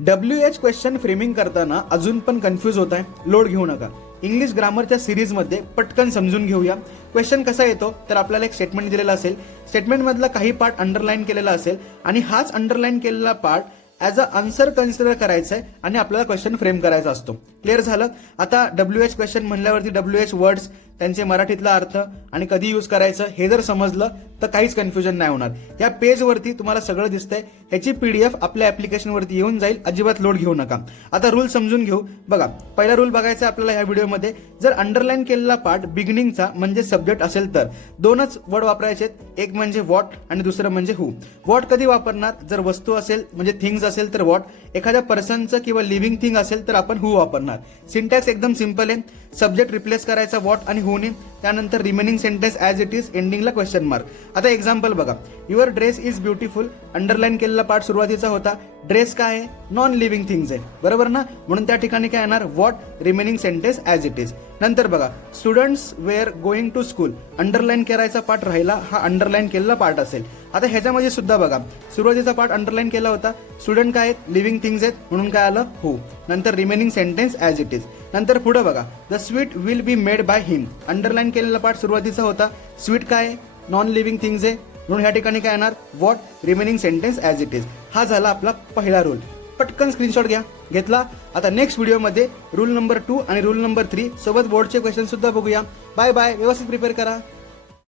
WH question framing करताना अजून पण कन्फ्यूज होत आहे, लोड घेऊ नका. इंग्लिश ग्रामरच्या सिरीजमध्ये पटकन समजून घेऊया. क्वेश्चन कसा येतो तर आपल्याला एक स्टेटमेंट दिलेला असेल, स्टेटमेंटमधला काही पार्ट अंडरलाईन केलेला असेल आणि हाच अंडरलाईन केलेला part as a answer consider करायचा आहे आणि आपल्याला क्वेश्चन फ्रेम करायचा असतो. क्लिअर झालं. आता WH क्वेश्चन म्हणल्यावरती WH वर्ड्स, त्यांचे मराठीतला अर्थ आणि कधी यूज करायचं हे जर समजलं तर काहीच कन्फ्युजन नाही होणार. या पेजवरती तुम्हाला सगळं दिसतंय. ह्याची PDF आपल्या ऍप्लिकेशनवरती येऊन जाईल, अजिबात लोड घेऊ नका. आता रूल समजून घेऊ. बघा, पहिला रूल बघायचा आपल्याला ह्या व्हिडिओमध्ये. जर अंडरलाईन केलेला पार्ट बिगिनिंगचा म्हणजे सब्जेक्ट असेल तर दोनच वर्ड वापरायचे, एक म्हणजे व्हॉट आणि दुसरं म्हणजे हू. व्हॉट कधी वापरणार, जर वस्तू असेल म्हणजे थिंग्स असेल तर व्हॉट, एखाद्या पर्सनचं किंवा लिव्हिंग थिंग असेल तर आपण हू वापरणार. सिंटॅक्स एकदम सिंपल आहे. सब्जेक्ट रिप्लेस करायचा व्हॉट आणि हू ने, त्यानंतर remaining sentence as it is, एंडिंगला क्वेश्चन मार्क. आता एक्झाम्पल बघा, your dress is beautiful. Underline केलेला पार्ट सुरुवातीचा होता. ड्रेस काय आहे, नॉन लिव्हिंग थिंग्स आहे, बरोबर ना. म्हणून त्या ठिकाणी काय येणार, what remaining sentence as it is. नंतर बघा, students were going to school. Underline करायचा पार्ट राहिला, हा अंडरलाईन केलेला पार्ट असेल. आता ह्याच्यामध्ये सुद्धा बघा, सुरुवातीचा पार्ट अंडरलाईन केला होता. स्टुडंट काय आहेत, लिव्हिंग थिंग्स आहेत, म्हणून काय आलं, हू. नंतर remaining sentence as it is. नंतर पुढे बघा, the sweet will be made by him. Underline केलेला पार्ट सुरुवातीचा होता. स्वीट काय आहे, नॉन लिव्हिंग थिंग्स आहे, म्हणून ह्या ठिकाणी काय येणार, what remaining sentence as it is. हा झाला आपला पहिला रूल. पटकन स्क्रीनशॉट घ्या. घेतला. आता नेक्स्ट व्हिडिओमध्ये रूल नंबर 2 आणि रूल नंबर 3 सोबत बोर्डचे क्वेश्चन सुद्धा बघूया. Bye bye. व्यवस्थित प्रिपेअर करा.